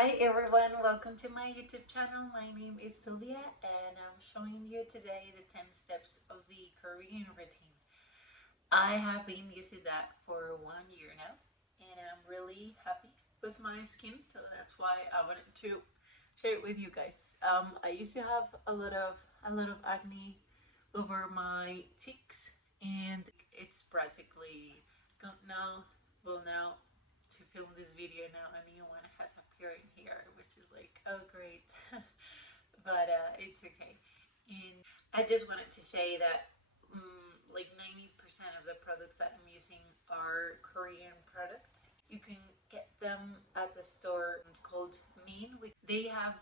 Hi everyone, welcome to my YouTube channel. My name is Sylvia and I'm showing you today the 10 steps of the Korean routine. I have been using that for 1 year now and I'm really happy with my skin, so that's why I wanted to share it with you guys. I used to have a lot of acne over my cheeks and it's practically gone now. Well, now to film this video now a new one has appeared here, which is like, oh great. But it's okay. And I just wanted to say that like 90% of the products that I'm using are Korean products. You can get them at a store called Mean. They have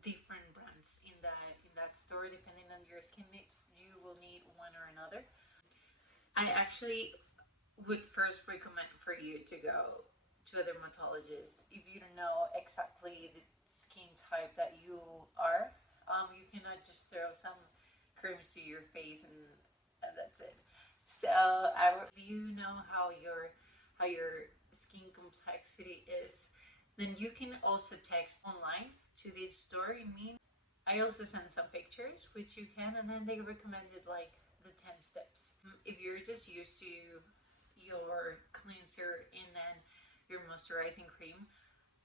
different brands in that store depending on your skin needs. You will need one or another. I actually would first recommend for you to go to a dermatologist if you don't know exactly the skin type that you are. You cannot just throw some creams to your face and that's it. So if you know how your skin complexity is, then you can also text online to this store in me. I also send some pictures which you can, and then they recommended like the 10 steps. If you're just used to your cleanser and then your moisturizing cream,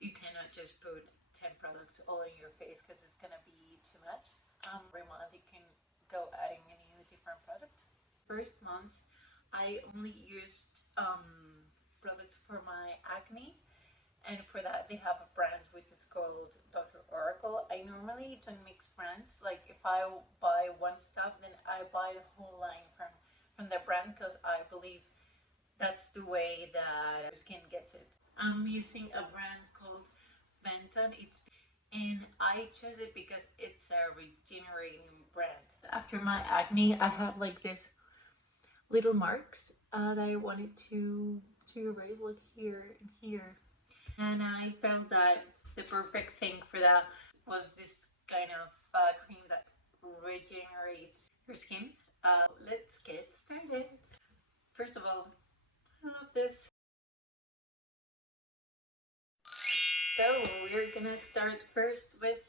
you cannot just put 10 products all in your face because it's gonna be too much. Every month you can go adding a new different product. First months I only used products for my acne, and for that they have a brand which is called Dr. Oracle. I normally don't mix brands. Like if I buy one stuff, then I buy the whole line from the brand because I believe that's the way that your skin gets it. I'm using a brand called Benton. And I chose it because it's a regenerating brand. After my acne, I have like this little marks that I wanted to erase, like here and here. And I felt that the perfect thing for that was this kind of cream that regenerates your skin. Let's get started. First of all, I love this. So we're gonna start first with,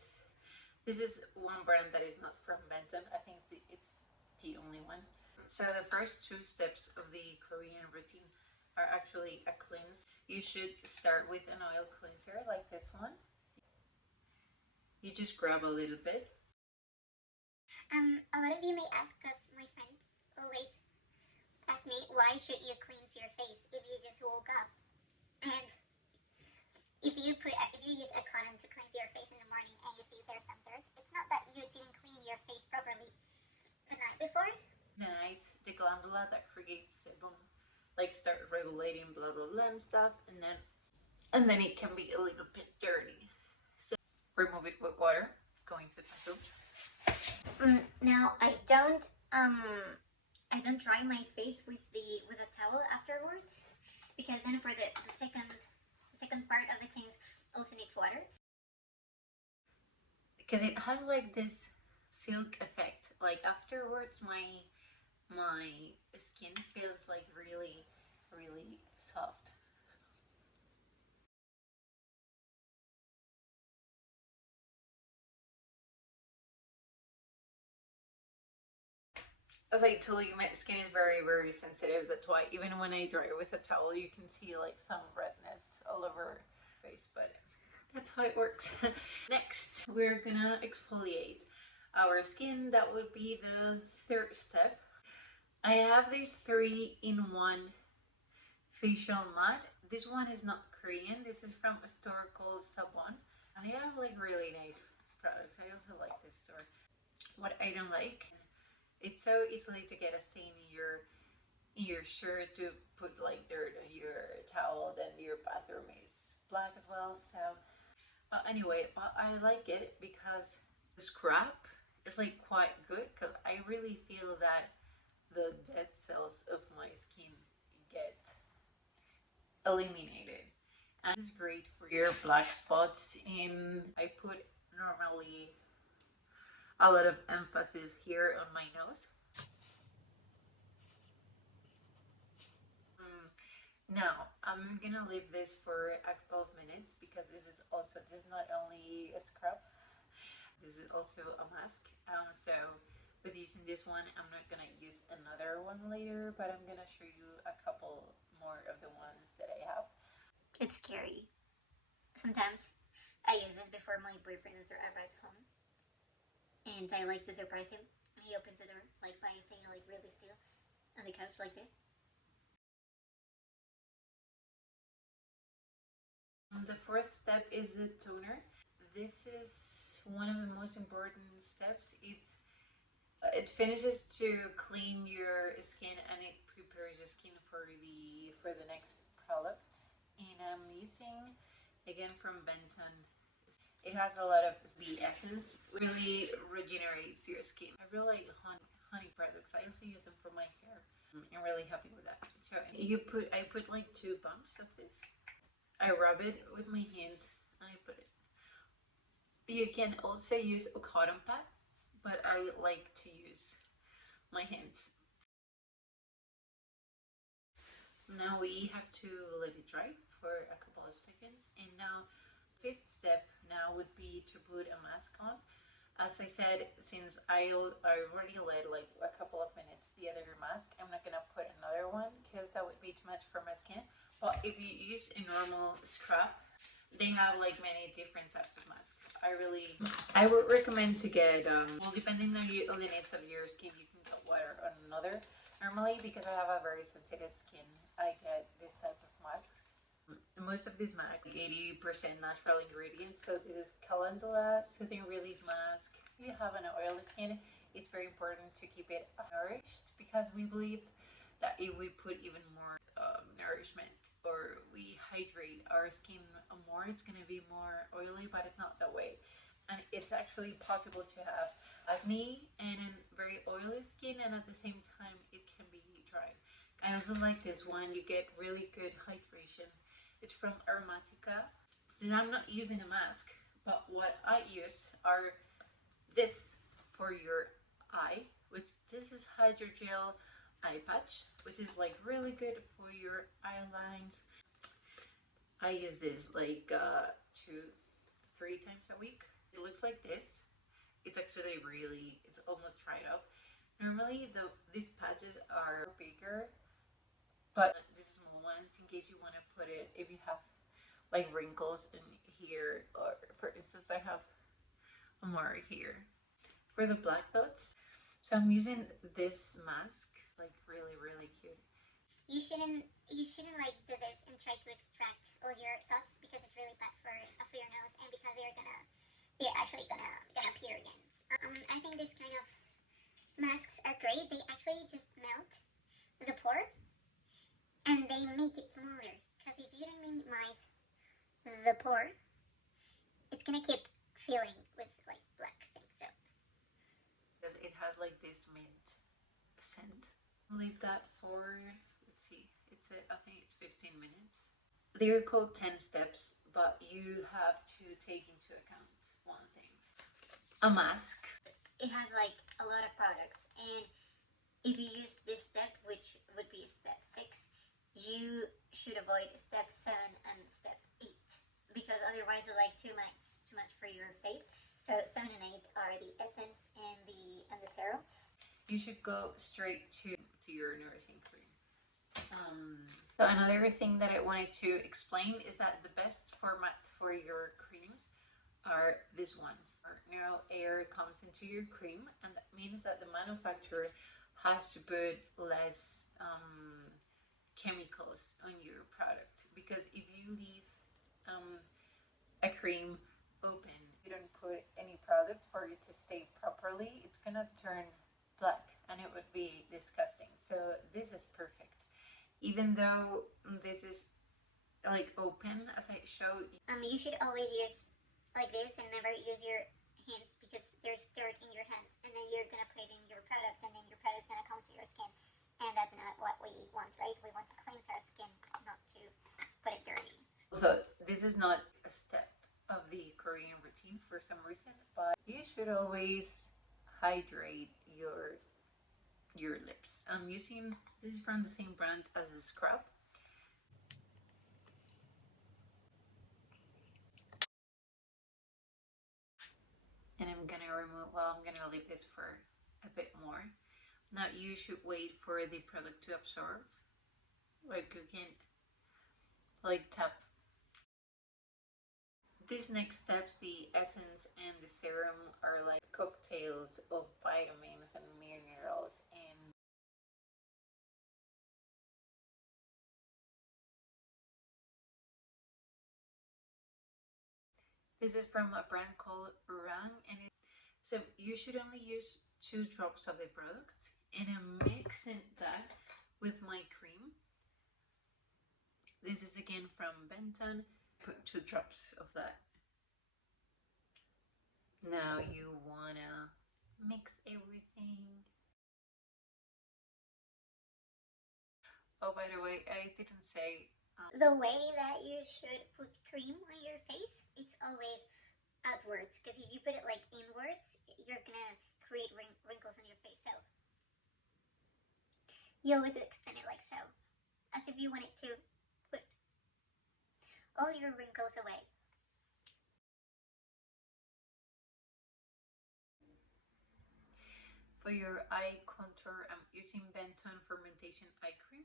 this is one brand that is not from Benton. I think it's the only one. So the first two steps of the Korean routine are actually a cleanse. You should start with an oil cleanser like this one. You just grab a little bit. A lot of you may ask us, my friends always ask me, why should you cleanse your face if you just woke up? And if you use a cotton to cleanse your face in the morning and you see there's some dirt, it's not that you didn't clean your face properly the night before. The night, the glandula that creates sebum, like start regulating blah blah blah and stuff, and then it can be a little bit dirty. So remove it with water. Going to the bathroom. Now I don't dry my face with a towel afterwards, because then for the second part of the cleanse also needs water. Because it has like this silk effect. Like afterwards my skin feels like really soft. As I told you, my skin is very sensitive. That's why even when I dry it with a towel, you can see like some redness all over my face, but that's how it works. Next, we're gonna exfoliate our skin. That would be the third step. I have these 3-in-1 facial mat. This one is not Korean. This is from a store called SABON. And they have like really nice products. I also like this store. What I don't like, it's so easily to get a stain in your shirt, to put like dirt on your towel, then your bathroom is black as well. So anyway, I like it because the scrub is like quite good, because I really feel that the dead cells of my skin get eliminated. And it's great for your black spots, and I put normally a lot of emphasis here on my nose. Now I'm gonna leave this for a couple of minutes because this is also this is not only a scrub, this is also a mask. So with using this one, I'm not gonna use another one later, but I'm gonna show you a couple more of the ones that I have. It's scary. Sometimes I use this before my boyfriend arrives home, and I like to surprise him. He opens the door like by staying like really still on the couch like this. The fourth step is the toner. This is one of the most important steps. It finishes to clean your skin and it prepares your skin for the next product. And I'm using again from Benton. It has a lot of bee essence, really regenerates your skin. I really like honey products. I also use them for my hair. I'm really happy with that. So I put like 2 bumps of this. I rub it with my hands and I put it. You can also use a cotton pad, but I like to use my hands. Now we have to let it dry for a couple of seconds. And now, fifth step now would be to put a mask on. As I said, since I already let like a couple of minutes the other mask, I'm not gonna put another one because that would be too much for my skin. But if you use a normal scrub, they have like many different types of masks. I would recommend to get, well, depending on the needs of your skin, you can get one or another. Normally, because I have a very sensitive skin, I get this type of mask. Most of these masks, 80% natural ingredients. So this is calendula soothing relief mask. If you have an oily skin, it's very important to keep it nourished because we believe that if we put even more nourishment or we hydrate our skin more, it's going to be more oily, but it's not that way. And it's actually possible to have acne and a very oily skin, and at the same time it can be dry. I also like this one. You get really good hydration. It's from Aromatica. Since I'm not using a mask, but what I use are this for your eye, which this is hydrogel eye patch, which is like really good for your eye lines. I use this like 2-3 times a week. It looks like this. It's actually it's almost dried up. Normally these patches are bigger, but these small ones, in case you want to put it, if you have like wrinkles in here, or for instance I have more here. For the black dots, so I'm using this mask, like really cute. You shouldn't like do this and try to extract all your dots because it's really bad for your nose and because they're actually gonna appear again. I think this kind of masks are great. They actually just melt the pore and they make it smaller. Because if you don't minimize the pore, it's gonna keep filling with like black things. So because it has like this mint scent. Leave that for, let's see, I think it's 15 minutes. They're called 10 steps, but you have to take into account one thing. A mask. It has like a lot of products, and if you use this step, which would be step 6, you should avoid step 7 and step 8 because otherwise it's like too much for your face. So 7 and 8 are the essence and the serum. You should go straight to your nourishing cream. So another thing that I wanted to explain is that the best format for your creams are these ones. Now air comes into your cream, and that means that the manufacturer has to put less chemicals on your product, because if you leave a cream open, you don't put any product for it to stay properly, it's gonna turn black and it would be disgusting. So this is perfect. Even though this is like open, as I showed. You should always use like this and never use your hands because there's dirt in your hands, and then you're gonna put it in your product, and then your product's gonna come to your skin, and that's not what we want, right? We want to cleanse our skin, not to put it dirty. So this is not a step of the Korean routine for some reason, but you should always hydrate your lips. I'm using this is from the same brand as a scrub. I'm gonna remove, well, I'm gonna leave this for a bit more. Now you should wait for the product to absorb. Like you can like tap. These next steps, the essence and the serum, are like cocktails of vitamins and minerals, and this is from a brand called Urang, and so you should only use 2 drops of the product, and I'm mixing that with my cream. This is again from Benton. Put 2 drops of that. Now you wanna mix everything. Oh, by the way, I didn't say the way that you should put cream on your face, it's always outwards, because if you put it like inwards, you're gonna create wrinkles on your face. So you always extend it like so, as if you wanted to put all your wrinkles away. for your eye contour, I'm using Benton Fermentation Eye Cream.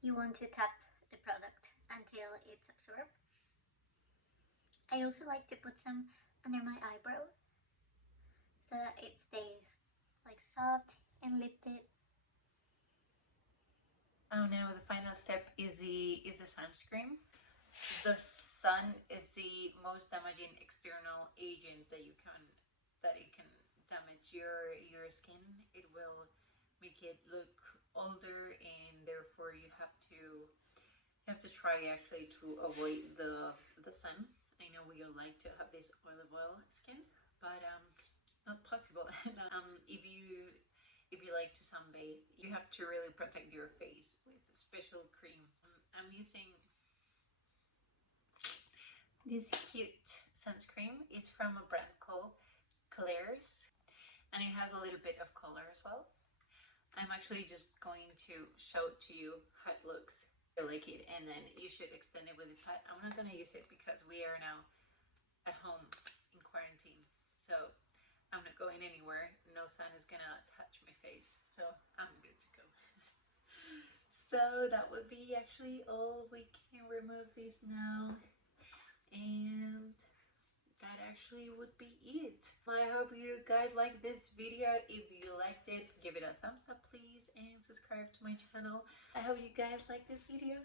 You want to tap the product until it's absorbed. I also like to put some under my eyebrow so that it stays like soft and lifted. Oh, now the final step is the sunscreen. The sun is the most damaging external agent that it can damage your skin. It will make it look older, and therefore you have to try actually to avoid the sun. I know we all like to have this olive oil skin, but not possible. If you like to sunbathe, you have to really protect your face with special cream. I'm using this cute sunscreen. It's from a brand called Klairs, and it has a little bit of color as well. I'm actually just going to show to you how it looks. I like it, and then you should extend it with a pad. I'm not gonna use it because we are now at home in quarantine, so I'm not going anywhere. No sun is gonna touch my face, so I'm good to go. So that would be actually all. We can remove this now, and that actually would be it. I hope you guys liked this video. If you liked it, give it a thumbs up please, and subscribe to my channel. I hope you guys like this video.